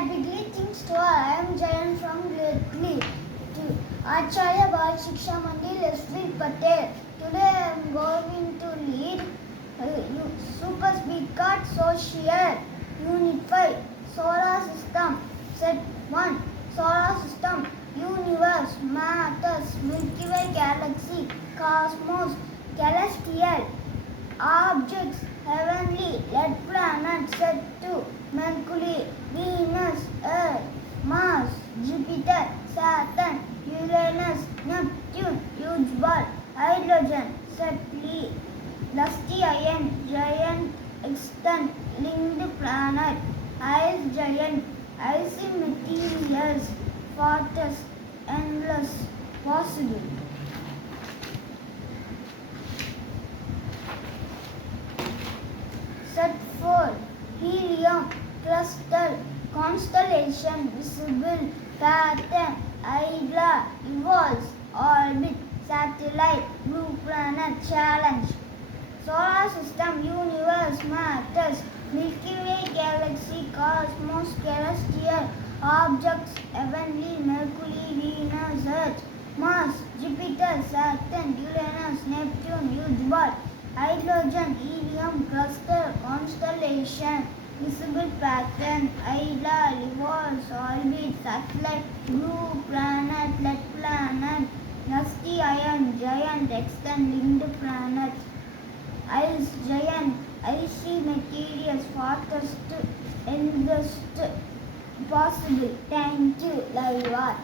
happy greetings to all. I am Jayan from grade 3 to Acharya Bal Shiksha Mandir S.V. Patel. Today I am going to lead Super Speed Card Social Unit 5 Solar System Set 1 Solar System Universe Matters Milky Way Galaxy Cosmos Celestial Objects Heavenly Red Planet Set 2 Mercury Venus Earth Mars Jupiter Saturn Uranus Neptune Huge Ball Hydrogen Set Lee Dusty Iron Giant Extant Linked Planet Ice Giant Icy Materials Farthest Endless Possible. Set 4 Helium Crystal Constellation Visible Pattern Hydra Evolves Orbit Satellite Blue Planet Challenge Solar System Universe Matters Milky Way Galaxy Cosmos Celestial Objects Heavenly Mercury Venus Earth Mars Jupiter Saturn Uranus Neptune Huge Ball Hydrogen Helium Cluster Constellation Visible Pattern Hydra Evolves Orbit Satellite Blue Planet Red Planet Dusty Iron Giant Extant Linked Planets Ice Giant Icy Materials Farthest Endless Possible. Thank you. Love you all.